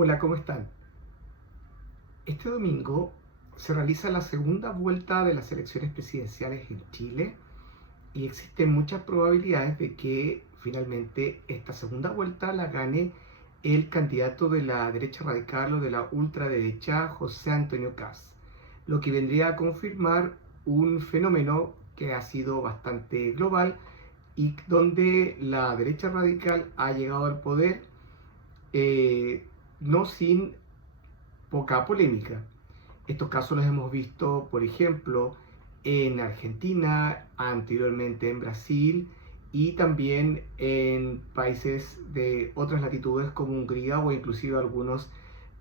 Hola, ¿cómo están? Este domingo se realiza la segunda vuelta de las elecciones presidenciales en Chile y existen muchas probabilidades de que finalmente esta segunda vuelta la gane el candidato de la derecha radical o de la ultraderecha, José Antonio Kast, lo que vendría a confirmar un fenómeno que ha sido bastante global y donde la derecha radical ha llegado al poder eh, no sin poca polémica. Estos casos los hemos visto, por ejemplo, en Argentina, anteriormente en Brasil y también en países de otras latitudes como Hungría, o inclusive algunos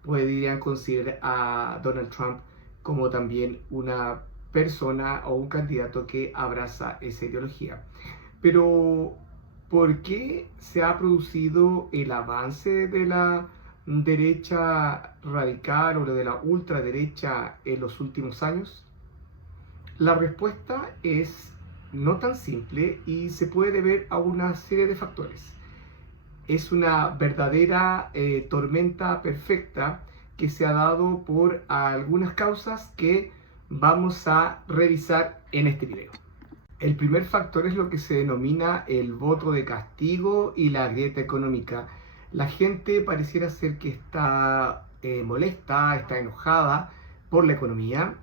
podrían considerar a Donald Trump como también una persona o un candidato que abraza esa ideología. Pero, ¿por qué se ha producido el avance de la derecha radical o de la ultraderecha en los últimos años? La respuesta es no tan simple y se puede deber a una serie de factores. Es una verdadera tormenta perfecta que se ha dado por algunas causas que vamos a revisar en este video. El primer factor es lo que se denomina el voto de castigo y la grieta económica. La gente pareciera ser que está molesta, está enojada por la economía.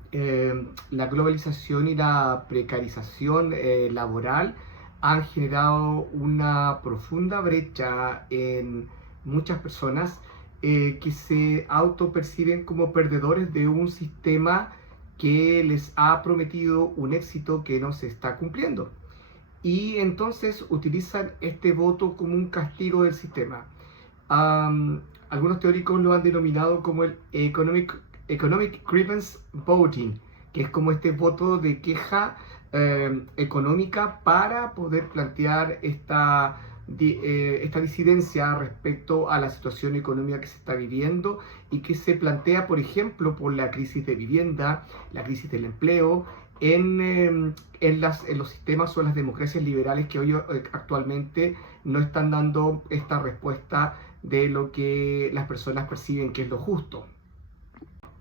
La globalización y la precarización laboral han generado una profunda brecha en muchas personas que se autoperciben como perdedores de un sistema que les ha prometido un éxito que no se está cumpliendo. Y entonces utilizan este voto como un castigo del sistema. Algunos teóricos lo han denominado como el Economic Grievance Voting, que es como este voto de queja económica para poder plantear esta disidencia respecto a la situación económica que se está viviendo y que se plantea, por ejemplo, por la crisis de vivienda, la crisis del empleo, en los sistemas o las democracias liberales que hoy actualmente no están dando esta respuesta de lo que las personas perciben que es lo justo.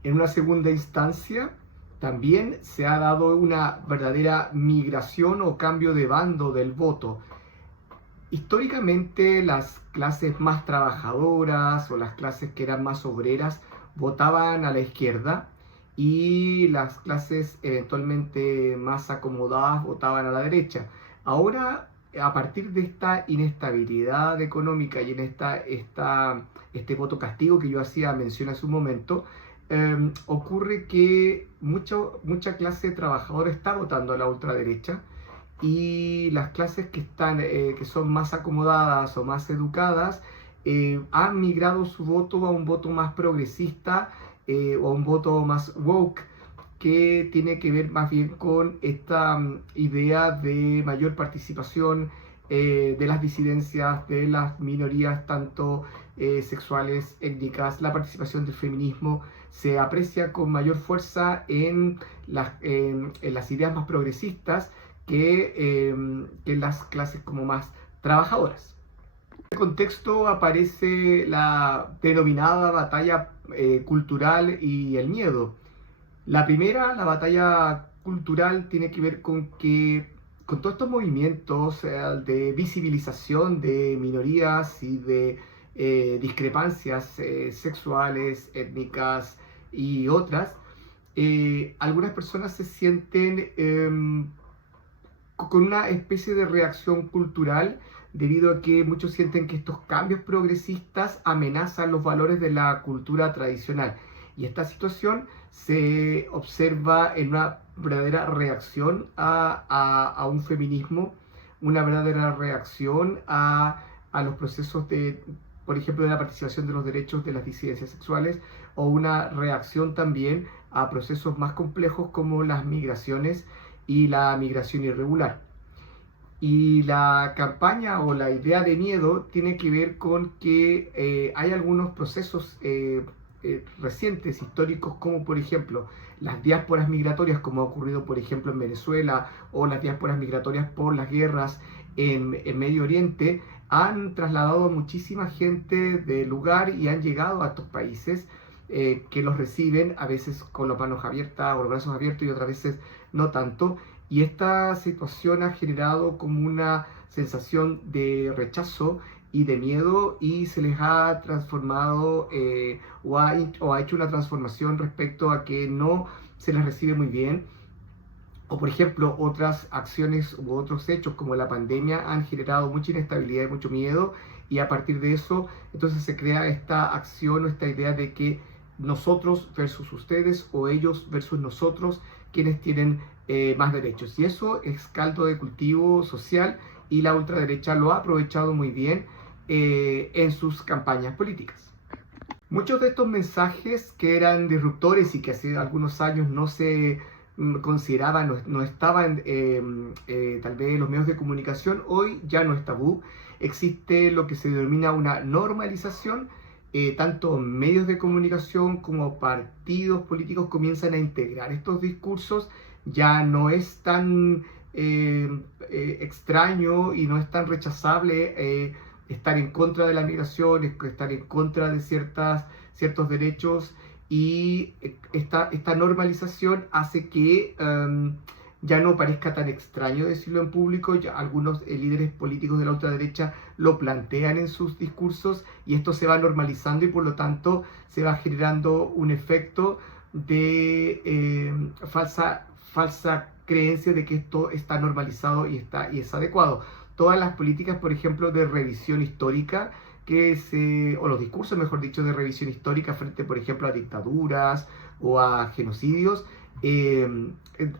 En una segunda instancia, también se ha dado una verdadera migración o cambio de bando del voto. Históricamente, las clases más trabajadoras o las clases que eran más obreras votaban a la izquierda y las clases eventualmente más acomodadas votaban a la derecha. Ahora, a partir de esta inestabilidad económica y en este voto castigo que yo hacía mención hace un momento, ocurre que mucha clase trabajadora está votando a la ultraderecha y las clases que son más acomodadas o más educadas han migrado su voto a un voto más progresista o a un voto más woke, que tiene que ver más bien con esta idea de mayor participación de las disidencias, de las minorías, tanto sexuales, étnicas. La participación del feminismo se aprecia con mayor fuerza en las ideas más progresistas que en las clases como más trabajadoras. En este contexto aparece la denominada batalla cultural y el miedo. La primera, la batalla cultural, tiene que ver con todos estos movimientos de visibilización de minorías y de discrepancias sexuales, étnicas y otras. Algunas personas se sienten con una especie de reacción cultural debido a que muchos sienten que estos cambios progresistas amenazan los valores de la cultura tradicional. Y esta situación se observa en una verdadera reacción a un feminismo, una verdadera reacción a los procesos de, por ejemplo, de la participación de los derechos de las disidencias sexuales, o una reacción también a procesos más complejos como las migraciones y la migración irregular. Y la campaña o la idea de miedo tiene que ver con que hay algunos procesos recientes, históricos, como por ejemplo las diásporas migratorias, como ha ocurrido por ejemplo en Venezuela, o las diásporas migratorias por las guerras en Medio Oriente, han trasladado a muchísima gente del lugar y han llegado a estos países que los reciben, a veces con las manos abiertas o los brazos abiertos y otras veces no tanto. Y esta situación ha generado como una sensación de rechazo y de miedo y se les ha transformado o ha hecho una transformación respecto a que no se les recibe muy bien. O por ejemplo, otras acciones u otros hechos como la pandemia han generado mucha inestabilidad y mucho miedo, y a partir de eso entonces se crea esta acción o esta idea de que nosotros versus ustedes o ellos versus nosotros quienes tienen más derechos. Y eso es caldo de cultivo social y la ultraderecha lo ha aprovechado muy bien en sus campañas políticas. Muchos de estos mensajes que eran disruptores y que hace algunos años no se consideraban, no estaban tal vez en los medios de comunicación, hoy ya no es tabú. Existe lo que se denomina una normalización. Tanto medios de comunicación como partidos políticos comienzan a integrar estos discursos. Ya no es tan extraño y no es tan rechazable estar en contra de la migración, estar en contra de ciertos derechos, y esta normalización hace que ya no parezca tan extraño decirlo en público. Ya algunos líderes políticos de la ultraderecha lo plantean en sus discursos y esto se va normalizando y por lo tanto se va generando un efecto de falsa creencia de que esto está normalizado y es adecuado. Todas las políticas, por ejemplo, de revisión histórica, o los discursos, mejor dicho, de revisión histórica frente, por ejemplo, a dictaduras o a genocidios,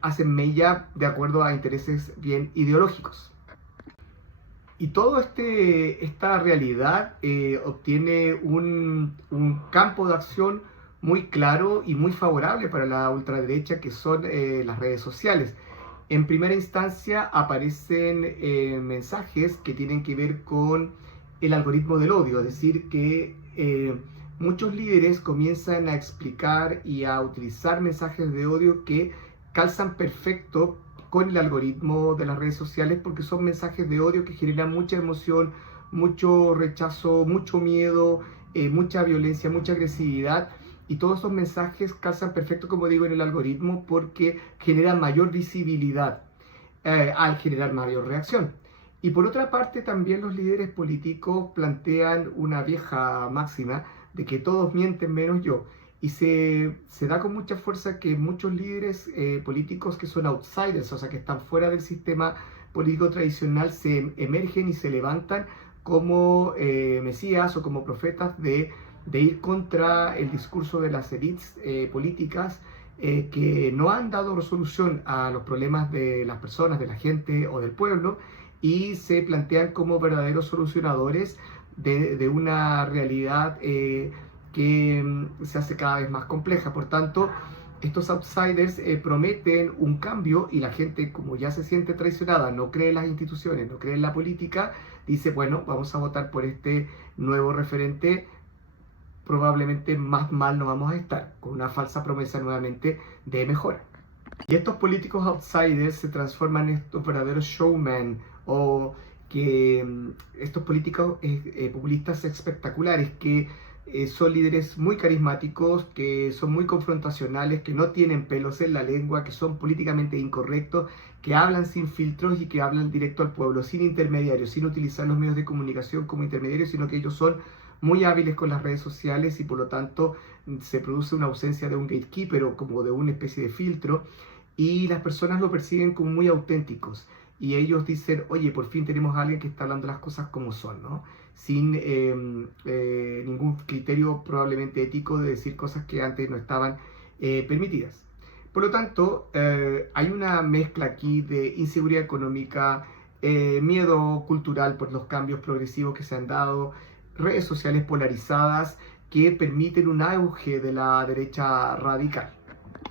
hacen mella de acuerdo a intereses bien ideológicos. Y toda esta realidad obtiene un campo de acción muy claro y muy favorable para la ultraderecha, que son las redes sociales. En primera instancia aparecen mensajes que tienen que ver con el algoritmo del odio, es decir, que muchos líderes comienzan a explicar y a utilizar mensajes de odio que calzan perfecto con el algoritmo de las redes sociales, porque son mensajes de odio que generan mucha emoción, mucho rechazo, mucho miedo, mucha violencia, mucha agresividad. Y todos estos mensajes calzan perfecto, como digo, en el algoritmo porque generan mayor visibilidad al generar mayor reacción. Y por otra parte, también los líderes políticos plantean una vieja máxima de que todos mienten menos yo. Y se da con mucha fuerza que muchos líderes políticos que son outsiders, o sea, que están fuera del sistema político tradicional, se emergen y se levantan como mesías o como profetas de ir contra el discurso de las élites políticas que no han dado resolución a los problemas de las personas, de la gente o del pueblo, y se plantean como verdaderos solucionadores de una realidad que se hace cada vez más compleja. Por tanto, estos outsiders prometen un cambio y la gente, como ya se siente traicionada, no cree en las instituciones, no cree en la política, dice, bueno, vamos a votar por este nuevo referente, probablemente más mal no vamos a estar, con una falsa promesa nuevamente de mejora. Y estos políticos outsiders se transforman en estos verdaderos showmen, o que estos políticos populistas espectaculares que son líderes muy carismáticos, que son muy confrontacionales, que no tienen pelos en la lengua, que son políticamente incorrectos, que hablan sin filtros y que hablan directo al pueblo, sin intermediarios, sin utilizar los medios de comunicación como intermediarios, sino que ellos son muy hábiles con las redes sociales y por lo tanto se produce una ausencia de un gatekeeper o como de una especie de filtro, y las personas lo perciben como muy auténticos y ellos dicen, oye, por fin tenemos a alguien que está hablando las cosas como son, ¿no? Sin ningún criterio probablemente ético de decir cosas que antes no estaban permitidas. Por lo tanto, hay una mezcla aquí de inseguridad económica, miedo cultural por los cambios progresivos que se han dado, redes sociales polarizadas que permiten un auge de la derecha radical.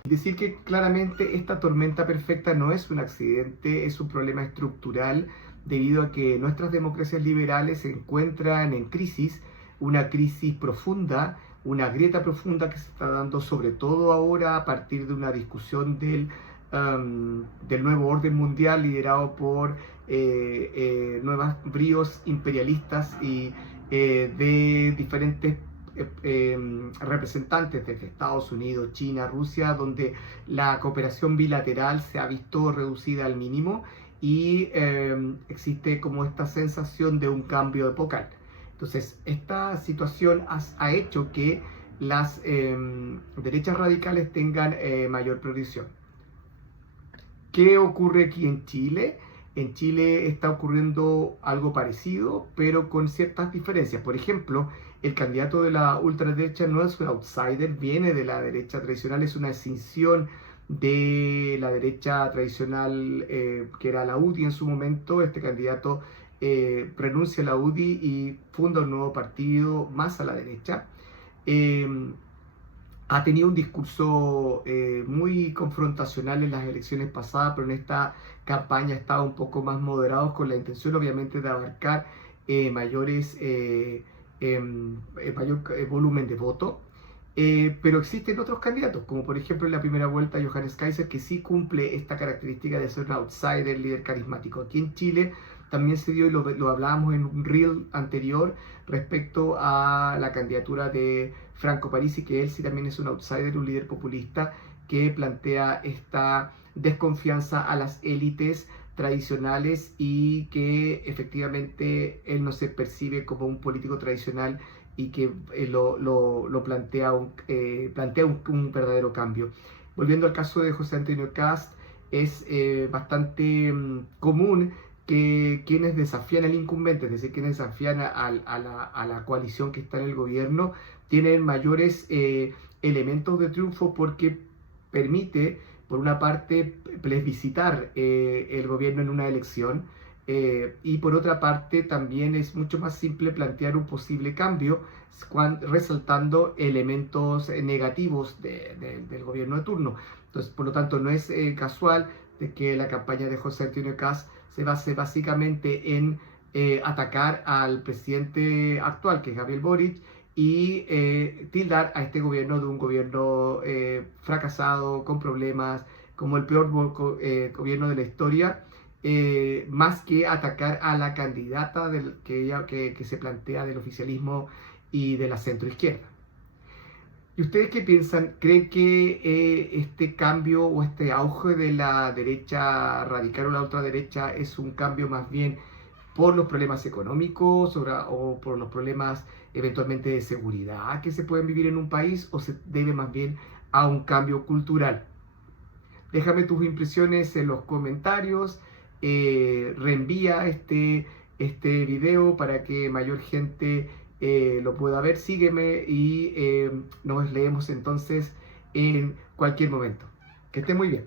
Decir que claramente esta tormenta perfecta no es un accidente, es un problema estructural debido a que nuestras democracias liberales se encuentran en crisis, una crisis profunda, una grieta profunda que se está dando sobre todo ahora a partir de una discusión del del nuevo orden mundial liderado por nuevos bríos imperialistas y de diferentes representantes desde Estados Unidos, China, Rusia, donde la cooperación bilateral se ha visto reducida al mínimo y existe como esta sensación de un cambio epocal. Entonces, esta situación ha hecho que las derechas radicales tengan mayor proyección. ¿Qué ocurre aquí en Chile? En Chile está ocurriendo algo parecido, pero con ciertas diferencias. Por ejemplo, el candidato de la ultraderecha no es un outsider, viene de la derecha tradicional, es una escisión de la derecha tradicional que era la UDI en su momento. Este candidato renuncia a la UDI y funda un nuevo partido más a la derecha. Ha tenido un discurso muy confrontacional en las elecciones pasadas, pero en esta campaña ha estado un poco más moderado con la intención obviamente de abarcar mayor volumen de voto. Pero existen otros candidatos, como por ejemplo en la primera vuelta Johannes Kaiser, que sí cumple esta característica de ser un outsider, líder carismático. Aquí en Chile también se dio, y lo hablábamos en un reel anterior, respecto a la candidatura de Franco Parisi, que él sí también es un outsider, un líder populista, que plantea esta desconfianza a las élites tradicionales y que efectivamente él no se percibe como un político tradicional y que plantea un verdadero cambio. Volviendo al caso de José Antonio Kast, es bastante común que quienes desafían al incumbente, es decir, quienes desafían a la coalición que está en el gobierno, tienen mayores elementos de triunfo porque permite, por una parte, plebiscitar el gobierno en una elección, y por otra parte también es mucho más simple plantear un posible cambio resaltando elementos negativos del gobierno de turno. Entonces, por lo tanto, no es casual de que la campaña de José Antonio Kast se base básicamente en atacar al presidente actual, que es Gabriel Boric, y tildar a este gobierno de un gobierno fracasado, con problemas, como el peor gobierno de la historia, más que atacar a la candidata que se plantea del oficialismo y de la centroizquierda. ¿Y ustedes qué piensan? ¿Creen que este cambio o este auge de la derecha radical o la ultraderecha es un cambio más bien por los problemas económicos o por los problemas eventualmente de seguridad que se pueden vivir en un país, o se debe más bien a un cambio cultural? Déjame tus impresiones en los comentarios, reenvía este video para que mayor gente lo pueda ver. Sígueme y nos leemos entonces en cualquier momento. Que esté muy bien.